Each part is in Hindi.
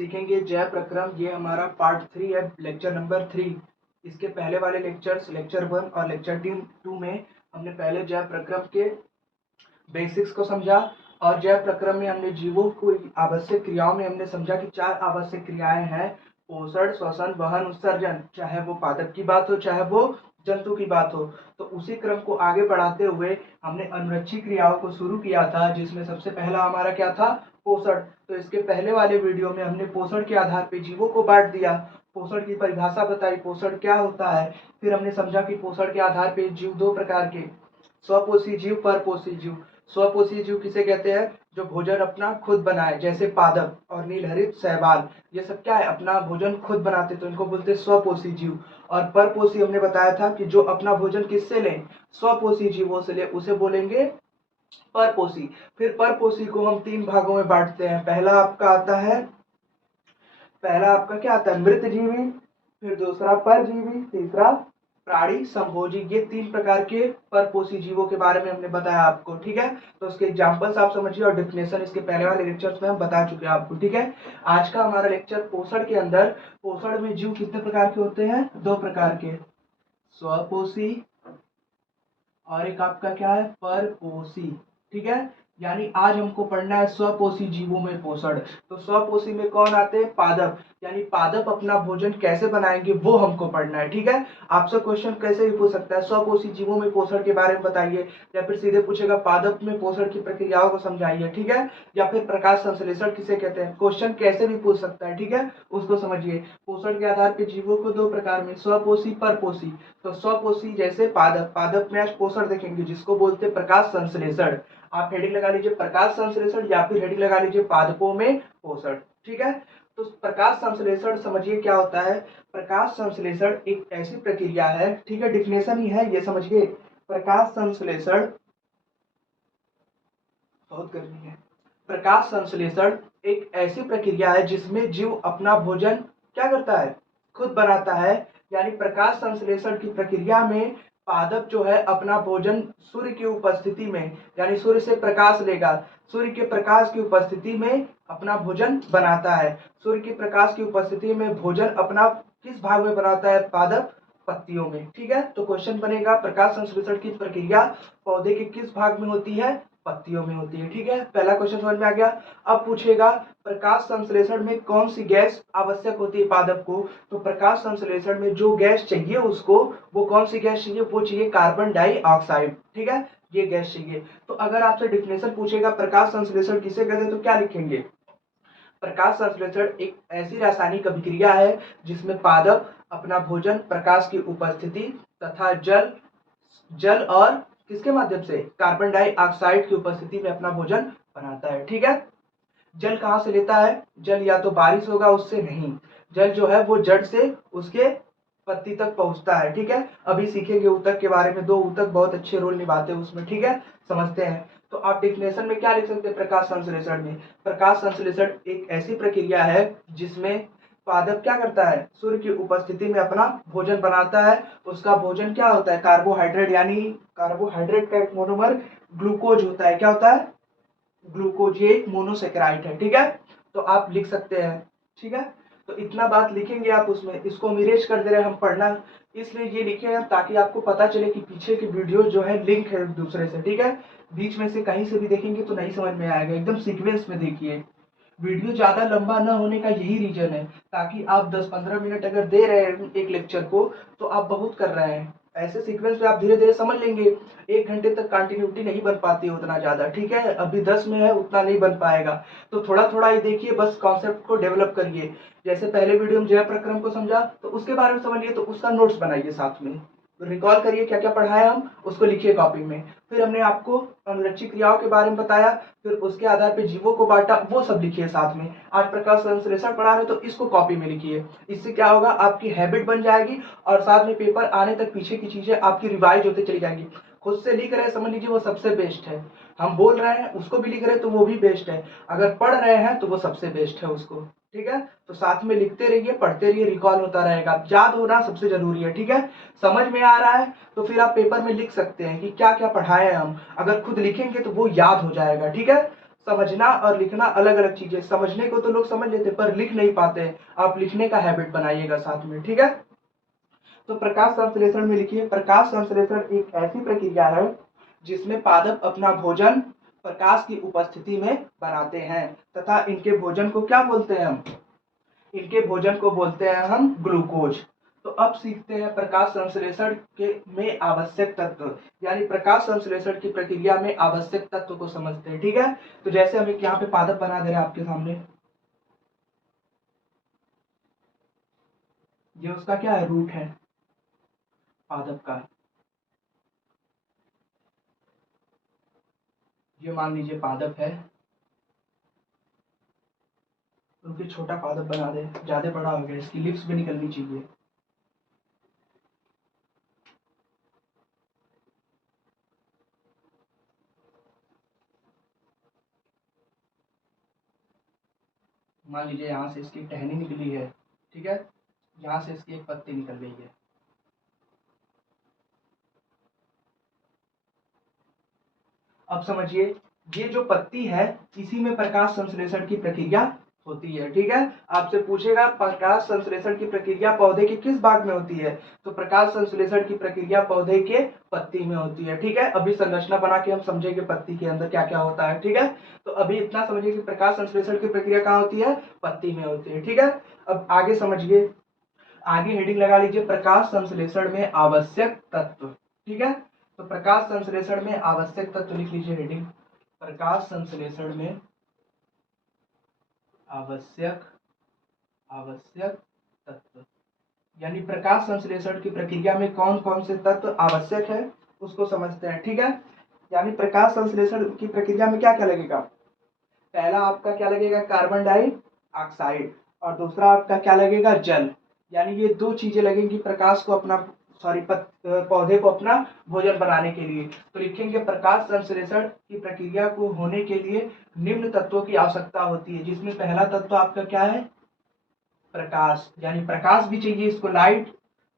सीखेंगे जय प्रक्रम। ये हमारा पार्ट 3 है, लेक्चर नंबर 3। इसके पहले वाले लेक्चर्स लेक्चर 1 और लेक्चर 2 में हमने पहले जय प्रक्रम के बेसिक्स को समझा और जय प्रक्रम में हमने जीवों को आवश्यक क्रियाओं में हमने समझा कि 4 आवश्यक क्रियाएं हैं: पोषण, श्वसन, वहन, उत्सर्जन। चाहे वो पादप की बात हो चाहे वो जंतु की बात हो। तो उसी क्रम को आगे बढ़ाते हुए हमने अनुरक्षी क्रियाओं को शुरू किया था, जिसमें सबसे पहला हमारा क्या था? पोषण। तो इसके पहले वाले वीडियो में हमने पोषण के आधार पर जीवों को बांट दिया, पोषण की परिभाषा बताई, पोषण क्या होता है। फिर हमने समझा कि पोषण के आधार पर जीव 2 प्रकार के: स्वपोषी जीव, परपोषी जीव। स्वपोषी जीव किसे कहते हैं? जो भोजन अपना खुद बनाए, जैसे पादप और नीलहरित, शैवाल, ये सब क्या है? अपना भोजन खुद बनाते, तो इनको बोलते हैं स्वपोषी जीव। और परपोषी हमने बताया था कि जो अपना भोजन किससे लें? स्वपोषी जीवों से ले, उसे बोलेंगे परपोषी। फिर परपोषी को हम 3 भागों में बांटते हैं। पहला आपका क्या आता है? मृतजीवी, फिर दूसरा परजीवी, तीसरा प्राणी संभोजी। ये 3 प्रकार के परपोषी जीवों के बारे में हमने बताया आपको, ठीक है। तो उसके एग्जांपल्स आप समझिए और डेफिनेशन इसके पहले वाले लेक्चर्स में हम बता चुके हैं आपको, ठीक है। आज का हमारा लेक्चर पोषण के अंदर, पोषण में जीव कितने प्रकार के होते हैं? 2 प्रकार के, स्वपोषी और एक आपका क्या है? परपोषी, ठीक है। यानी आज हमको पढ़ना है स्वपोषी जीवों में पोषण। तो स्वपोषी में कौन आते हैं? पादप। यानी पादप अपना भोजन कैसे बनाएंगे वो हमको पढ़ना है, ठीक है। आपसे क्वेश्चन कैसे भी पूछ सकता है, स्वपोषी जीवों में पोषण के बारे में बताइए, या फिर सीधे पूछेगा पादप में पोषण की प्रक्रियाओं को समझाइए, ठीक है। या फिर प्रकाश संश्लेषण किसे कहते हैं? क्वेश्चन कैसे भी पूछ सकता है, ठीक है। उसको समझिए। पोषण के आधार पर जीवों को 2 प्रकार में, स्वपोषी, परपोषी। तो स्वपोषी जैसे पादप, पादप में आज पोषण देखेंगे जिसको बोलते हैं प्रकाश संश्लेषण। आप हेडिंग लगा लीजिए प्रकाश संश्लेषण, या फिर हेडिंग लगा लीजिए पादपों में पोषण, ठीक है। तो प्रकाश संश्लेषण समझिए क्या होता है। प्रकाश संश्लेषण एक ऐसी प्रक्रिया है, ठीक है, डिफिनेशन ही है ये, समझिए। प्रकाश संश्लेषण, बहुत गर्मी है। प्रकाश संश्लेषण एक ऐसी प्रक्रिया है जिसमें जीव अपना भोजन क्या करता है? खुद बनाता है। यानी प्रकाश संश्लेषण की प्रक्रिया में पादप जो है अपना भोजन सूर्य की उपस्थिति में, यानी सूर्य से प्रकाश लेगा, सूर्य के प्रकाश की उपस्थिति में अपना भोजन बनाता है। सूर्य के प्रकाश की उपस्थिति में भोजन अपना किस भाग में बनाता है? पादप पत्तियों में, ठीक है। तो क्वेश्चन बनेगा प्रकाश संश्लेषण की प्रक्रिया पौधे के किस भाग में होती है? पत्तियों में होती है, ठीक है। पहला क्वेश्चन समझ में आ गया। अब पूछेगा प्रकाश संश्लेषण में कौन सी गैस आवश्यक होती है पादप को? तो प्रकाश संश्लेषण में जो गैस चाहिए उसको, वो कौन सी गैस चाहिए? वो चाहिए कार्बन डाइऑक्साइड, ठीक है। ये गैस चाहिए। तो अगर आपसे डिफिनेशन पूछेगा प्रकाश संश्लेषण किसे कहते हैं, तो क्या लिखेंगे? प्रकाश संश्लेषण एक ऐसी रासायनिक अभिक्रिया है जिसमें पादप अपना भोजन प्रकाश की उपस्थिति तथा जल और किसके माध्यम से? कार्बन डाइऑक्साइड की उपस्थिति में अपना भोजन बनाता है, ठीक है। जल कहाँ से लेता है? जल या तो बारिश होगा उससे, नहीं, जल जो है वो जड़ से उसके पत्ती तक पहुंचता है, ठीक है। अभी सीखेंगे ऊतक के बारे में, 2 ऊतक बहुत अच्छे रोल निभाते हैं उसमें, ठीक है, समझते हैं। तो आप डेफिनेशन में क्या लिख सकते हैं प्रकाश संश्लेषण में? प्रकाश संश्लेषण एक ऐसी प्रक्रिया है जिसमें पादप क्या करता है? सूर्य की उपस्थिति में अपना भोजन बनाता है। उसका भोजन क्या होता है? कार्बोहाइड्रेट, यानी कार्बोहाइड्रेट का एक मोनोमर ग्लूकोज होता है। क्या होता है? ग्लूकोज। ये एक मोनोसेकेराइड है, ठीक है। तो आप लिख सकते हैं, ठीक है। तो इतना बात लिखेंगे आप उसमें, इसको हम इरेज कर दे रहे हैं, हम पढ़ना इसलिए ये लिखे हैं ताकि आपको पता चले कि पीछे की वीडियो जो है लिंक है एक दूसरे से, ठीक है। बीच में से कहीं से भी देखेंगे तो नहीं समझ में आएगा, एकदम सीक्वेंस में देखिए। वीडियो ज्यादा लंबा न होने का यही रीजन है, ताकि आप 10-15 मिनट अगर दे रहे हैं एक लेक्चर को तो आप बहुत कर रहे हैं। ऐसे सीक्वेंस में आप धीरे धीरे समझ लेंगे। 1 घंटे तक कंटिन्यूटी नहीं बन पाती है उतना ज्यादा, ठीक है। अभी 10 में है, उतना नहीं बन पाएगा। तो थोड़ा थोड़ा ही देखिए, बस कॉन्सेप्ट को डेवलप करिए। जैसे पहले वीडियो में जय प्रक्रम को समझा तो उसके बारे में समझिए, तो उसका नोट्स बनाइए, साथ में रिकॉल करिए क्या क्या पढ़ाया हम, उसको लिखिए कॉपी में। फिर हमने आपको अनुरक्षी क्रियाओं के बारे में बताया, फिर उसके आधार पर जीवों को बांटा, वो सब लिखिए साथ में। आज प्रकाश संश्लेषण पढ़ा रहे तो इसको कॉपी में लिखिए। इससे क्या होगा? आपकी हैबिट बन जाएगी और साथ में पेपर आने तक पीछे की चीजें आपकी रिवाइज होती चली जाएंगी। खुद से लिख रहे हैं, समझ लीजिए वो सबसे बेस्ट है। हम बोल रहे हैं उसको भी लिख रहे हैं तो वो भी बेस्ट है। अगर पढ़ रहे हैं तो वो सबसे बेस्ट है उसको, ठीक है। तो साथ में लिखते रहिए, पढ़ते रहिए, रिकॉल होता रहेगा। याद होना सबसे जरूरी है, ठीक है। समझ में आ रहा है तो फिर आप पेपर में लिख सकते हैं कि क्या क्या पढ़ाए हम। अगर खुद लिखेंगे तो वो याद हो जाएगा, ठीक है। समझना और लिखना अलग अलग चीजें। समझने को तो लोग समझ लेते पर लिख नहीं पाते। आप लिखने का हैबिट बनाइएगा साथ में, ठीक है। तो प्रकाश संश्लेषण में लिखिए, प्रकाश संश्लेषण एक ऐसी प्रक्रिया है जिसमें पादप अपना भोजन प्रकाश की उपस्थिति में बनाते हैं तथा इनके भोजन को क्या बोलते हैं हम, इनके भोजन को बोलते हैं हम ग्लूकोज। तो अब सीखते हैं प्रकाश संश्लेषण के में आवश्यक तत्व, यानी प्रकाश संश्लेषण की प्रक्रिया में आवश्यक तत्व को समझते हैं, ठीक है। तो जैसे हम एक यहाँ पे पादप बना दे रहे हैं आपके सामने, ये उसका क्या है, रूट है पादप का। ये मान लीजिए पादप है, क्योंकि छोटा पादप बना दे, ज्यादा बड़ा हो गया, इसकी लिप्स भी निकलनी चाहिए। मान लीजिए यहाँ से इसकी टहनी निकली है, ठीक है, यहाँ से इसकी एक पत्ती निकल गई है। अब समझिए, ये जो पत्ती है इसी में प्रकाश संश्लेषण की प्रक्रिया होती है, ठीक है। आपसे पूछेगा प्रकाश संश्लेषण की प्रक्रिया पौधे के किस भाग में होती है, तो प्रकाश संश्लेषण की प्रक्रिया पौधे के पत्ती में होती है, ठीक है। अभी संरचना बना के हम समझेंगे पत्ती के अंदर क्या क्या होता है, ठीक है। तो अभी इतना समझिए कि प्रकाश संश्लेषण की प्रक्रिया कहाँ होती है, पत्ती में होती है, ठीक है। अब आगे समझिए, आगे हेडिंग लगा लीजिए प्रकाश संश्लेषण में आवश्यक तत्व, ठीक है। तो प्रकाश संश्लेषण में आवश्यक तत्व लिख लीजिए हेडिंग, प्रकाश संश्लेषण में आवश्यक आवश्यक तत्व, यानी प्रकाश संश्लेषण की प्रक्रिया में कौन कौन से तत्व आवश्यक है उसको समझते हैं, ठीक है। यानी प्रकाश संश्लेषण की प्रक्रिया में क्या क्या लगेगा, पहला आपका क्या लगेगा, कार्बन डाइऑक्साइड, और दूसरा आपका क्या लगेगा, जल। यानी ये दो चीजें लगेंगी प्रकाश को अपना, सॉरी, पौधे को अपना भोजन बनाने के लिए। तो लिखेंगे प्रकाश संश्लेषण की प्रक्रिया को होने के लिए निम्न तत्वों की आवश्यकता होती है, जिसमें पहला तत्व आपका क्या है, प्रकाश, यानी प्रकाश भी चाहिए इसको, लाइट।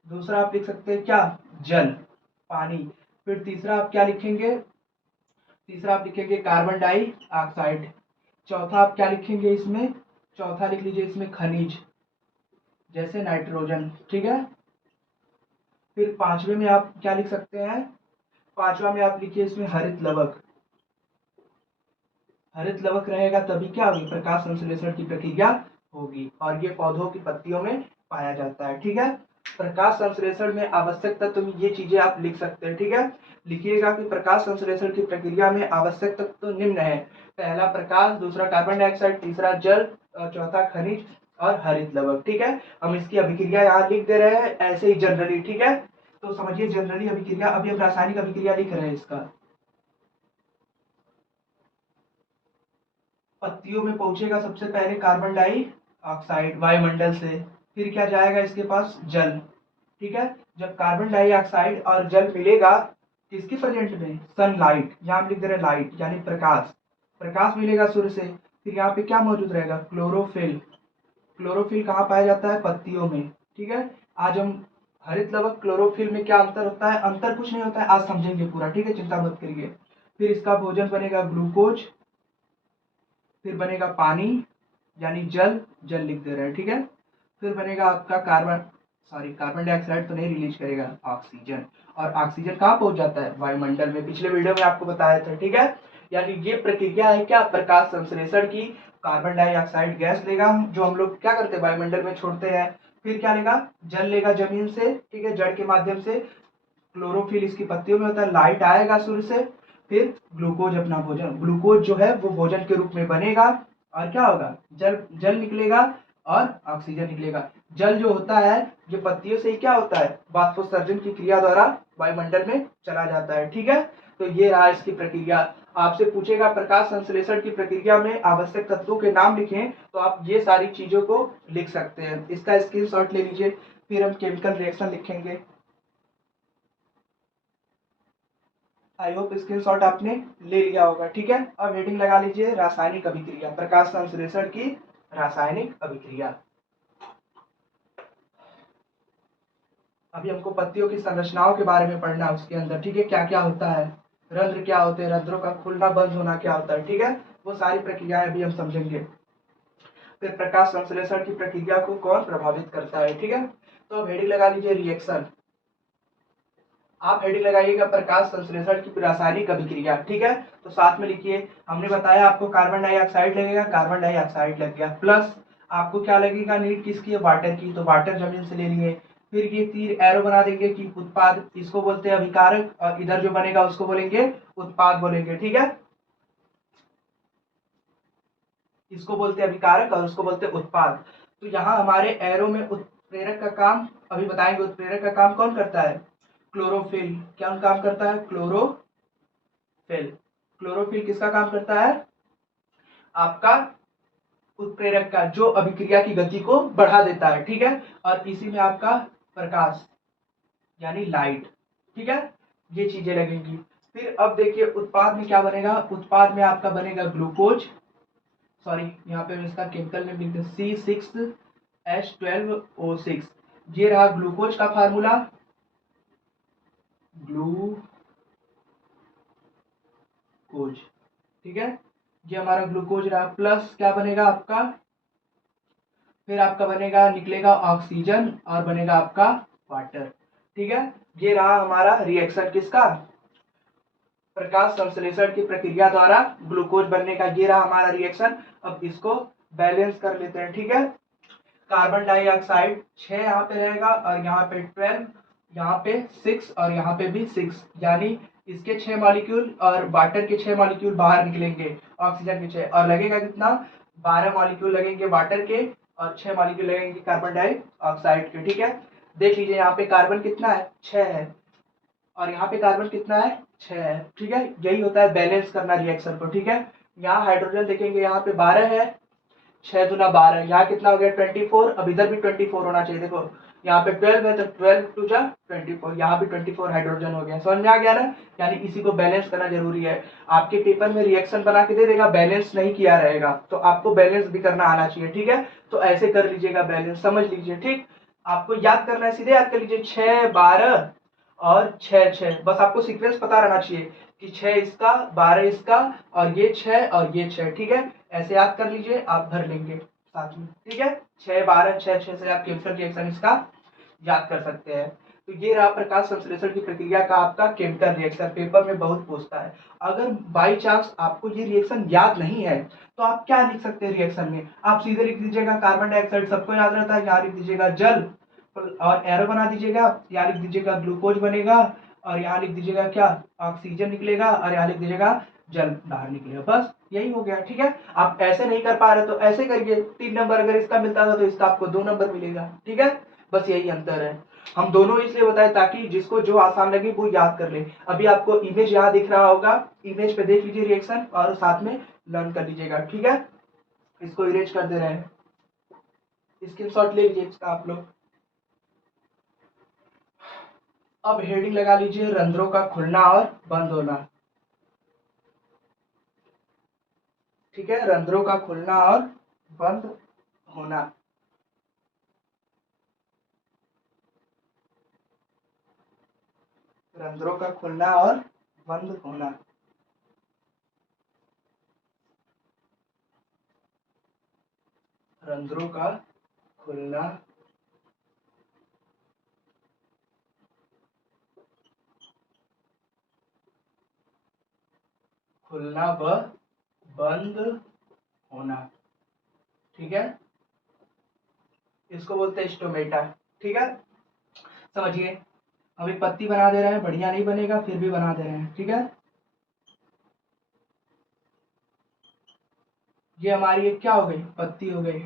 दूसरा आप लिख सकते हैं क्या, जल, पानी। फिर तीसरा आप क्या लिखेंगे, तीसरा आप लिखेंगे कार्बन डाइऑक्साइड। चौथा आप क्या लिखेंगे इसमें, चौथा लिख लीजिए इसमें खनिज, जैसे नाइट्रोजन, ठीक है। फिर पांचवे में आप क्या लिख सकते हैं, पांचवा में आप लिखिए इसमें हरित लवक। हरित लवक रहेगा तभी क्या होगी, प्रकाश संश्लेषण की प्रक्रिया होगी, और ये पौधों की पत्तियों में पाया जाता है, ठीक है। प्रकाश संश्लेषण में आवश्यक तत्व में ये चीजें आप लिख सकते हैं, ठीक है। लिखिएगा कि प्रकाश संश्लेषण की प्रक्रिया में आवश्यक तत्व तो निम्न है, पहला प्रकाश, दूसरा कार्बन डाइऑक्साइड, तीसरा जल, और चौथा खनिज और हरित लवक, ठीक है। हम इसकी अभिक्रिया यहाँ लिख दे रहे हैं ऐसे ही जनरली, ठीक है। तो समझिए जनरली अभिक्रिया, अभी हम रासायनिक अभिक्रिया लिख रहे हैं इसका। पत्तियों में पहुंचेगा सबसे पहले कार्बन डाइऑक्साइड वायुमंडल से, फिर क्या जाएगा इसके पास, जल, ठीक है। जब कार्बन डाइऑक्साइड और जल मिलेगा किसके प्रेजेंट में, सनलाइट, यहाँ हम लिख दे रहे हैं लाइट, यानी प्रकाश, प्रकाश मिलेगा सूर्य से। फिर यहाँ पे क्या मौजूद रहेगा, क्लोरोफिल। क्लोरोफिल कहाँ पाया जाता है, पत्तियों में, ठीक है। आज हम हरित लवक क्लोरोफिल में क्या अंतर होता है, अंतर कुछ नहीं होता है, आज समझेंगे पूरा, ठीक है, चिंता मत करिए। फिर इसका भोजन बनेगा ग्लूकोज, फिर बनेगा पानी, यानी जल, जल लिख दे रहे हैं, ठीक है। फिर बनेगा आपका कार्बन, सॉरी, कार्बन डाइऑक्साइड तो नहीं रिलीज करेगा, ऑक्सीजन, और ऑक्सीजन कहाँ पहुंच जाता है, वायुमंडल में, पिछले वीडियो में आपको बताया था, ठीक है। यानी ये प्रक्रिया है क्या, प्रकाश संश्लेषण की। कार्बन डाइऑक्साइड गैस लेगा जो हम लोग क्या करते हैं वायुमंडल में छोड़ते हैं, फिर क्या लेगा, जल लेगा जमीन से, ठीक है, जड़ के माध्यम से, क्लोरोफिल इसकी पत्तियों में होता है, लाइट आएगा सूर्य से, फिर ग्लूकोज अपना भोजन, ग्लूकोज जो है वो भोजन के रूप में बनेगा, और क्या होगा, जल, जल निकलेगा और ऑक्सीजन निकलेगा। जल जो होता है जो पत्तियों से ही क्या होता है, वाष्पोत्सर्जन की क्रिया द्वारा वायुमंडल में चला जाता है, ठीक है। तो ये रहा इसकी प्रक्रिया। आपसे पूछेगा प्रकाश संश्लेषण की प्रक्रिया में आवश्यक तत्वों के नाम लिखें, तो आप ये सारी चीजों को लिख सकते हैं, इसका स्क्रीनशॉट ले लीजिए। फिर हम केमिकल रिएक्शन लिखेंगे। आई होप स्क्रीनशॉट आपने ले लिया होगा, ठीक है। अब हेडिंग लगा लीजिए रासायनिक अभिक्रिया, प्रकाश संश्लेषण की रासायनिक अभिक्रिया। अभी हमको पत्तियों की संरचनाओं के बारे में पढ़ना है उसके अंदर, ठीक है, क्या क्या होता है, रंध्र क्या होते हैं, रंध्रों का खुलना बंद होना क्या होता है, ठीक है। वो सारी प्रक्रियाएं अभी हम समझेंगे। फिर प्रकाश संश्लेषण की प्रक्रिया को कौन प्रभावित करता है, ठीक है। तो अब हेडिंग लगा लीजिए रिएक्शन। आप हेडिंग लगाइएगा प्रकाश संश्लेषण की रासायनिक अभिक्रिया, ठीक है। तो साथ में लिखिए, हमने बताया आपको कार्बन डाइऑक्साइड लगेगा, कार्बन डाइऑक्साइड लग गया, प्लस आपको क्या लगेगा, नीड किसकी है, वाटर की, तो वाटर जमीन से ले लिए। फिर ये तीर एरो बना देंगे कि उत्पाद, इसको बोलते हैं अभिकारक, और इधर जो बनेगा उसको बोलेंगे उत्पाद बोलेंगे, ठीक है। इसको बोलते हैं अभिकारक और उसको बोलते हैं उत्पाद। तो यहाँ हमारे एरो में उत्प्रेरक का काम अभी बताएंगे। उत्प्रेरक का काम कौन करता है, क्लोरोफिल। क्या काम करता है, क्लोरोफिल। क्लोरोफिल किसका काम करता है, आपका उत्प्रेरक का, जो अभिक्रिया की गति को बढ़ा देता है, ठीक है। और इसी में आपका प्रकाश यानी लाइट, ठीक है, ये चीजें लगेंगी। फिर अब देखिए उत्पाद में क्या बनेगा, उत्पाद में आपका बनेगा ग्लूकोज, सॉरी यहाँ पे इसका केमिकल नेम लिखते हैं C6H12O6। ये रहा ग्लूकोज का फार्मूला, ग्लूकोज, ठीक है। ये हमारा ग्लूकोज रहा, प्लस क्या बनेगा आपका, फिर आपका बनेगा, निकलेगा ऑक्सीजन और बनेगा आपका वाटर, ठीक है। ये रहा हमारा रिएक्शन किसका, प्रकाश संश्लेषण की प्रक्रिया द्वारा ग्लूकोज बनने का। ये रहा हमारा रिएक्शन। अब इसको बैलेंस कर लेते हैं, ठीक है। कार्बन डाइऑक्साइड 6 यहाँ पे रहेगा और यहाँ पे 12, यहाँ पे 6 और यहाँ पे भी 6, यानी इसके 6 मॉलिक्यूल और वाटर के 6 मॉलिक्यूल बाहर निकलेंगे, ऑक्सीजन के 6, और लगेगा कितना, 12 मॉलिक्यूल लगेंगे वाटर के और 6 मॉलिक्यूल लगेंगे कार्बन डाइऑक्साइड के, ठीक है। देख लीजिए यहाँ पे कार्बन कितना है, 6 है, और यहाँ पे कार्बन कितना है, 6 है, ठीक है। यही होता है बैलेंस करना रिएक्शन को, ठीक है। यहाँ हाइड्रोजन देखेंगे, यहाँ पे 12 है, 6 दूना 12, यहाँ कितना हो गया 24, अब इधर भी 24 होना चाहिए। देखो यहाँ पे 12 है तो 12 टू जा 24, यहाँ भी 24 हाइड्रोजन हो गया। समझ में आ गया ना, यानी इसी को बैलेंस करना जरूरी है। आपके पेपर में रिएक्शन बना के दे देगा, बैलेंस नहीं किया रहेगा, तो आपको बैलेंस भी करना आना चाहिए, ठीक है। तो ऐसे कर लीजिएगा बैलेंस, समझ लीजिए, ठीक। आपको याद करना है, सीधे याद कर लीजिए, 6 12 और 6 6, बस आपको सीक्वेंस पता रहना चाहिए कि 6 इसका, 12 इसका, और ये 6 और ये 6, ठीक है। ऐसे याद कर लीजिए, आप भर लेंगे साथ में, ठीक है। 6 12 6 6 से आप केमिकल रिएक्शन इसका याद कर सकते हैं। तो ये रहा प्रकाश संश्लेषण की प्रक्रिया का आपका केमिकल रिएक्शन, पेपर में बहुत पूछता है। अगर बाई चांस आपको ये रिएक्शन याद नहीं है तो आप क्या लिख सकते हैं रिएक्शन में, आप सीधे लिख दीजिएगा कार्बन डाइऑक्साइड, सबको याद रहता है, यहाँ लिख दीजिएगा जल, और एरो बना दीजिएगा, यहाँ लिख दीजिएगा ग्लूकोज बनेगा, और यहाँ लिख दीजिएगा क्या, ऑक्सीजन निकलेगा, और यहाँ लिख दीजिएगा जल बाहर निकलेगा, बस यही हो गया, ठीक है। आप ऐसे नहीं कर पा रहे तो ऐसे करिए, 3 नंबर अगर इसका मिलता था तो इसका आपको 2 नंबर मिलेगा, ठीक है। बस यही अंतर है। हम दोनों इसलिए बताए ताकि जिसको जो आसान लगे वो याद कर ले। अभी आपको इमेज यहाँ दिख रहा होगा, इमेज पे देख लीजिए रिएक्शन और साथ में लर्न कर लीजिएगा, ठीक है। इसको इरेज कर दे रहे हैं, स्क्रीनशॉट ले लीजिए इसका आप लोग। अब हेडिंग लगा लीजिए रंध्रों का खुलना और बंद होना, ठीक है, रंध्रों का खुलना और बंद होना। रंध्रों का खुलना और बंद होना, रंध्रों का खुलना खुलना व बंद होना, ठीक है। इसको बोलते हैं स्टोमेटा, ठीक है। समझिए, हम एक पत्ती बना दे रहे हैं, बढ़िया नहीं बनेगा फिर भी बना दे रहे हैं, ठीक है। ये हमारी एक क्या हो गई, पत्ती हो गई।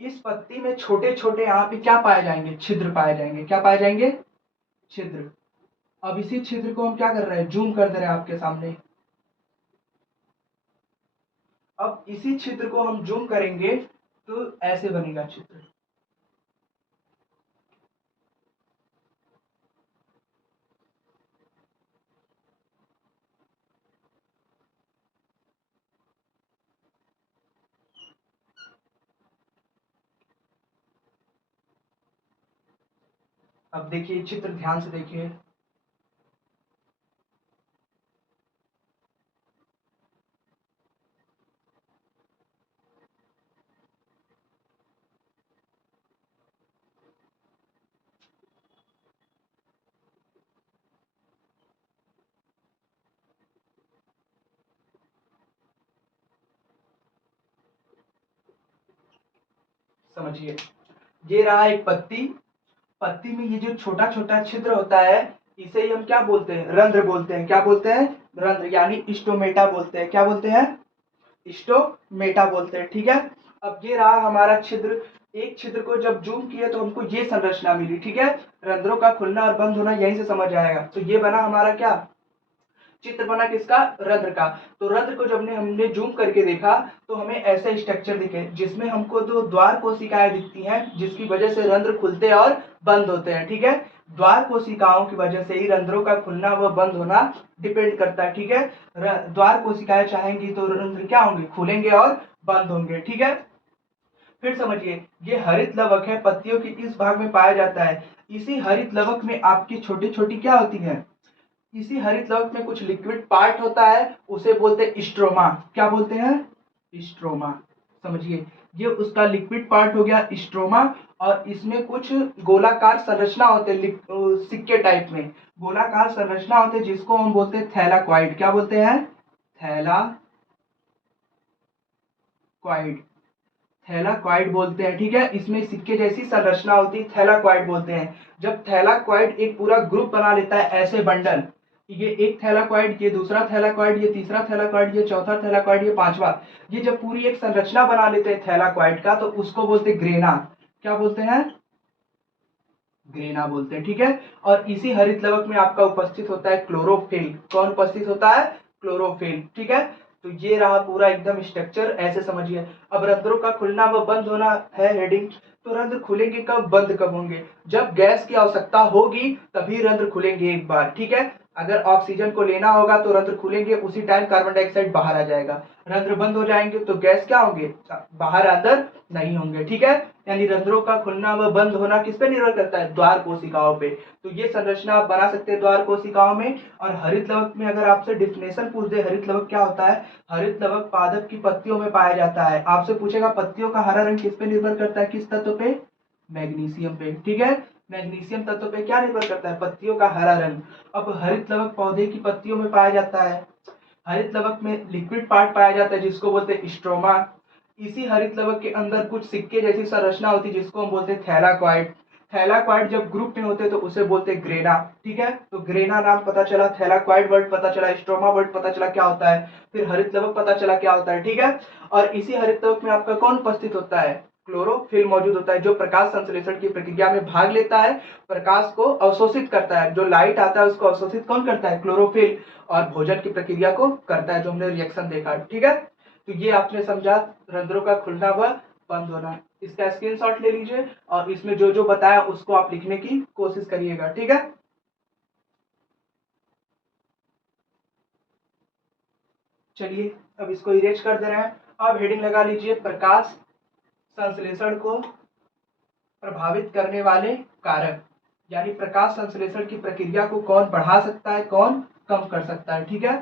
इस पत्ती में छोटे छोटे यहाँ पे क्या पाए जाएंगे, छिद्र पाए जाएंगे, क्या पाए जाएंगे, छिद्र। अब इसी छिद्र को हम क्या कर रहे हैं, जूम कर दे रहे हैं आपके सामने। अब इसी छिद्र को हम जूम करेंगे तो ऐसे बनेगा चित्र। अब देखिए चित्र ध्यान से देखिए, समझिए, ये रहा एक पत्ती। पत्ती में ये जो छोटा छोटा छिद्र होता है, इसे ही हम क्या बोलते हैं? रंध्र बोलते हैं। क्या बोलते हैं? रंध्र, यानी स्टोमेटा बोलते हैं। क्या बोलते हैं? स्टोमेटा बोलते हैं। ठीक है, अब ये रहा हमारा छिद्र। एक छिद्र को जब जूम किए तो हमको ये संरचना मिली। ठीक है, रंध्रों का खुलना और बंद होना यहीं से समझ आएगा। तो ये बना हमारा क्या चित्र बना? किसका? रंध्र का। तो रंध्र को जब हमने जूम करके देखा तो हमें ऐसे स्ट्रक्चर दिखे, जिसमें हमको दो द्वार कोशिकाएं दिखती हैं, जिसकी वजह से रंध्र खुलते और बंद होते हैं। ठीक है, द्वार कोशिकाओं की वजह से ही रंध्रों का खुलना व बंद होना डिपेंड करता है। ठीक है, द्वार कोशिकाएं चाहेंगी तो रंध्र क्या होंगे? खुलेंगे और बंद होंगे। ठीक है, फिर समझिए, ये हरित लवक है, पत्तियों के इस भाग में पाया जाता है। इसी हरित लवक में आपकी छोटी छोटी क्या होती है? इसी हरित लवक में कुछ लिक्विड पार्ट होता है, उसे बोलते हैं स्ट्रोमा। क्या बोलते हैं? स्ट्रोमा। समझिए, ये उसका लिक्विड पार्ट हो गया स्ट्रोमा। और इसमें कुछ गोलाकार संरचना होते हैं, सिक्के टाइप में गोलाकार संरचना होते हैं, जिसको हम बोलते हैं थैलाक्वाइड। क्या बोलते हैं? थैलाक्वाइड। थैलाक्वाइड बोलते हैं। ठीक है, इसमें सिक्के जैसी संरचना होती है, थैलाक्वाइड बोलते हैं। जब थैलाक्वाइड एक पूरा ग्रुप बना लेता है, ऐसे बंडल, ये एक थैलाक्वाइड, ये दूसरा थैलाक्वाइड, ये तीसरा थैलाक्वाइड, ये चौथा थैलाक्वाइड, ये पांचवा, ये जब पूरी एक संरचना बना लेते हैं थैलाक्वाइड का, तो उसको बोलते हैं ग्रेना। क्या बोलते हैं? ग्रेना बोलते हैं। ठीक है, और इसी हरित लवक में आपका उपस्थित होता है क्लोरोफिल। कौन उपस्थित होता है? क्लोरोफिल। ठीक है, तो ये रहा पूरा एकदम स्ट्रक्चर, ऐसे समझिए। अब रंध्रों का खुलना व बंद होना है हेडिंग। तो रंध्र खुलेंगे कब, बंद कब होंगे? जब गैस की आवश्यकता होगी तभी रंध्र खुलेंगे एक बार। ठीक है, अगर ऑक्सीजन को लेना होगा तो रंध्र खुलेंगे, उसी टाइम कार्बन डाइऑक्साइड बाहर आ जाएगा। रंध्र बंद हो जाएंगे तो गैस क्या होंगे? बाहर अंदर नहीं होंगे। ठीक है, यानी रंध्रों का खुलना व बंद होना किस पे निर्भर करता है? द्वार कोशिकाओं पे। तो ये संरचना आप बना सकते हैं द्वार कोशिकाओं में। और हरित लवक में अगर आपसे डिफिनेशन पूछ दे, हरित लवक क्या होता है? हरित लवक पादप की पत्तियों में पाया जाता है। आपसे पूछेगा पत्तियों का हरा रंग किस पे निर्भर करता है? किस तत्व पे? मैग्नीशियम पे। ठीक है, मैग्नीशियम तत्व पे क्या निर्भर करता है? पत्तियों का हरा रंग। अब हरित लवक पौधे की पत्तियों में पाया जाता है। हरित लवक में लिक्विड पार्ट पाया जाता है, जिसको बोलते हैं स्ट्रोमा। इसी हरित लवक के अंदर कुछ सिक्के जैसी संरचना होती है, जिसको हम बोलते हैं थैलाक्वाइड। थैलाक्वाइड जब ग्रुप में होते हैं तो उसे बोलते हैं ग्रेना। ठीक है, तो ग्रेना नाम पता चला, थैलाक्वाइड वर्ड पता चला, स्ट्रोमा वर्ड पता चला क्या होता है, फिर हरित लवक पता चला क्या होता है। ठीक है, और इसी हरित लवक में आपका कौन उपस्थित होता है? क्लोरोफिल मौजूद होता है, जो प्रकाश संश्लेषण की प्रक्रिया में भाग लेता है, प्रकाश को अवशोषित करता है। जो लाइट आता है उसको अवशोषित कौन करता है? क्लोरोफिल। और भोजन की प्रक्रिया को करता है, जो हमने रिएक्शन देखा। ठीक है, तो ये आपने समझा रंध्रों का खुलना व बंद होना। इसका स्क्रीनशॉट ले लीजिए और इसमें जो जो बताया उसको आप लिखने की कोशिश करिएगा। ठीक है, चलिए अब इसको इरेज कर दे रहे हैं। अब हेडिंग लगा लीजिए, प्रकाश संश्लेषण को प्रभावित करने वाले कारक। यानी प्रकाश संश्लेषण की प्रक्रिया को कौन बढ़ा सकता है, कौन कम कर सकता है। ठीक है,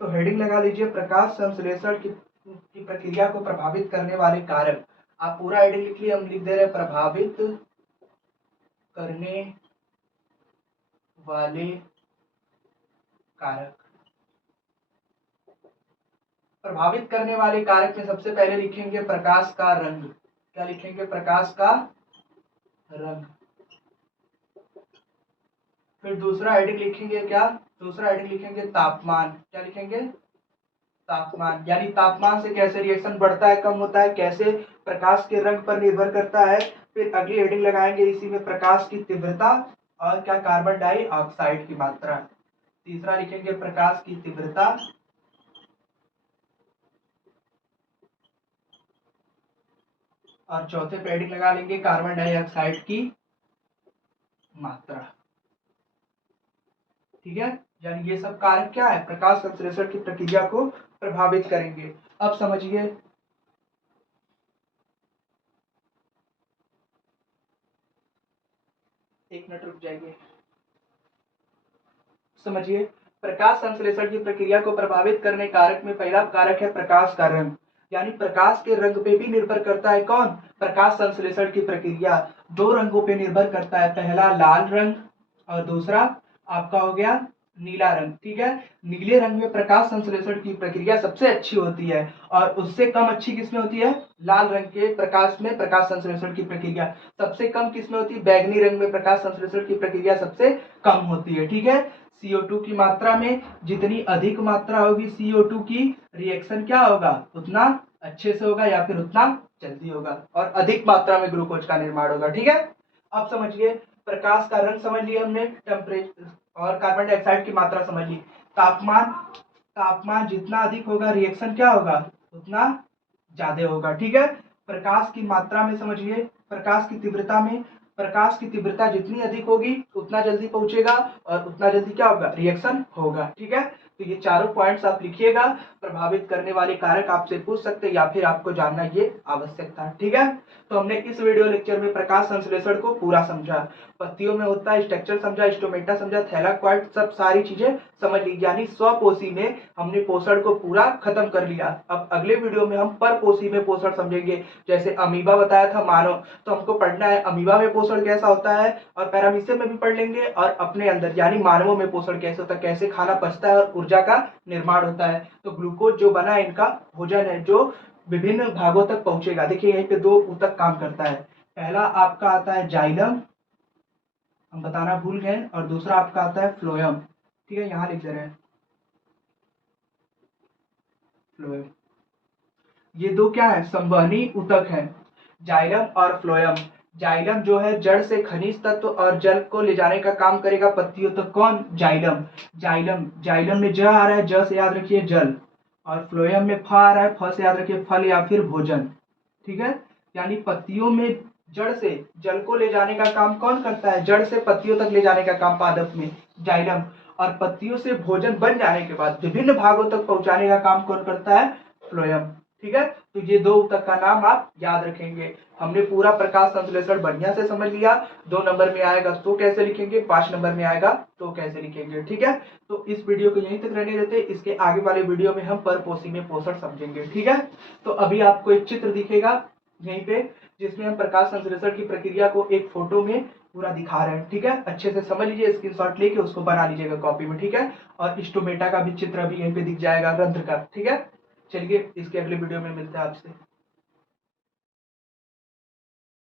तो हेडिंग लगा लीजिए, प्रकाश संश्लेषण की प्रक्रिया को प्रभावित करने वाले कारक। आप पूरा हेडिंग लिख लिए, हम लिख दे रहे हैं प्रभावित करने वाले कारक। प्रभावित करने वाले कारक में सबसे पहले लिखेंगे प्रकाश का रंग। क्या लिखेंगे? प्रकाश का रंग। फिर दूसरा हेडिंग लिखेंगे क्या? दूसरा हेडिंग लिखेंगे तापमान। क्या लिखेंगे? तापमान। यानी तापमान से कैसे रिएक्शन बढ़ता है, कम होता है, कैसे प्रकाश के रंग पर निर्भर करता है। फिर अगली हेडिंग लगाएंगे इसी में प्रकाश की तीव्रता और क्या? कार्बन डाइऑक्साइड की मात्रा। तीसरा लिखेंगे प्रकाश की तीव्रता और चौथे पे हेडिंग लगा लेंगे कार्बन डाइऑक्साइड की मात्रा। ठीक है, यानी ये सब कारक क्या है? प्रकाश संश्लेषण की प्रक्रिया को प्रभावित करेंगे। अब समझिए, एक मिनट रुक जाइए। समझिए, प्रकाश संश्लेषण की प्रक्रिया को प्रभावित करने कारक में पहला कारक है प्रकाश का रंग। यानी प्रकाश के रंग पे भी निर्भर करता है कौन? प्रकाश संश्लेषण की प्रक्रिया। दो रंगों पे निर्भर करता है, पहला लाल रंग और दूसरा आपका हो गया नीला रंग, ठीक है। नीले रंग में प्रकाश संश्लेषण की प्रक्रिया सबसे अच्छी होती है और उससे कम अच्छी किसमें होती है? लाल रंग के प्रकाश में प्रकाश संश्लेषण की प्रक्रिया सबसे कम किसमें होती है? बैगनी रंग में प्रकाश संश्लेषण की प्रक्रिया सबसे कम होती है, ठीक है। CO2 की मात्रा में जितनी अधिक मात्रा होगी CO2 की, रिएक्शन क्या होगा? उतना अच्छे से होगा या फिर उतना जल्दी होगा और अधिक मात्रा में ग्लूकोज का निर्माण होगा, ठीक है। अब समझिए, प्रकाश का रंग समझ लिया हमने, टेम्परेचर और कार्बन डाइऑक्साइड की मात्रा समझ ली। तापमान, तापमान जितना अधिक होगा रिएक्शन क्या होगा? उतना ज्यादा होगा, ठीक है। प्रकाश की मात्रा में समझिए, प्रकाश की तीव्रता में, प्रकाश की तीव्रता जितनी अधिक होगी उतना जल्दी पहुंचेगा और उतना जल्दी क्या होगा? रिएक्शन होगा, ठीक है। तो ये चारों पॉइंट्स आप लिखिएगा। प्रभावित करने वाले कारक आपसे पूछ सकते हैं या फिर आपको जानना ये आवश्यक था, ठीक है। तो हमने इस वीडियो लेक्चर में प्रकाश संश्लेषण को पूरा समझा, पत्तियों में होता है स्ट्रक्चर समझा, स्टोमेटा समझा, थैलाक्वाइड, सब सारी चीजें समझ ली, यानी स्वपोषी में हमने पोषण को पूरा खत्म कर लिया। अब अगले वीडियो में हम परपोषी में पोषण समझेंगे। जैसे अमीबा बताया था मानव, तो हमको पढ़ना है अमीबा में पोषण कैसा होता है, और पैरामीशियम में भी पढ़ लेंगे, और अपने अंदर यानी मानवों में पोषण कैसे होता है, कैसे खाना पचता है और ऊर्जा का निर्माण होता है। तो ग्लूकोज जो बना है इनका भोजन है जो विभिन्न भागों तक पहुंचेगा। देखिए यहीं पे दो ऊतक काम करता है। पहला आपका आता है जाइलम, हम बताना भूल गए, और दूसरा आपका आता है फ्लोएम, ठीक है, यहाँ लिख दे रहे हैं फ्लोएम। ये दो क्या है? संवहनी ऊतक है, जाइलम और फ्लोएम। जाइलम जो है जड़ से खनिज तत्व और जल को ले जाने का काम करेगा पत्तियों तक, कौन? जाइलम। जाइलम, जाइलम में ज आ रहा है, ज से याद रखिए जल, और फ्लोएम में फ आ रहा है, फ से याद रखिए फल या फिर भोजन, ठीक है। यानी पत्तियों में जड़ से जल को ले जाने का काम कौन करता है? जड़ से पत्तियों तक ले जाने का काम पादप में जाइलम, और पत्तियों से भोजन बन जाने के बाद विभिन्न भागों तक पहुंचाने का काम कौन करता है? फ्लोएम, ठीक है। तो ये दो ऊतक का नाम आप याद रखेंगे। हमने पूरा प्रकाश संश्लेषण बढ़िया से समझ लिया। 2 नंबर में आएगा तो कैसे लिखेंगे, 5 नंबर में आएगा तो कैसे लिखेंगे, ठीक है। तो इस वीडियो को यहीं तक रहने देते, इसके आगे वाले वीडियो में हम परपोषी में पोषण समझेंगे, ठीक है। तो अभी आपको एक चित्र दिखेगा यहीं पे, जिसमें हम प्रकाश संश्लेषण की प्रक्रिया को एक फोटो में पूरा दिखा रहे हैं, ठीक है। अच्छे से समझ लीजिए, स्क्रीनशॉट लेके उसको बना लीजिएगा कॉपी में, ठीक है। और स्टोमेटा का भी चित्र अभी यहीं पे दिख जाएगा, रंध्र का, ठीक है। चलिए इसके अगले वीडियो में मिलते हैं आपसे।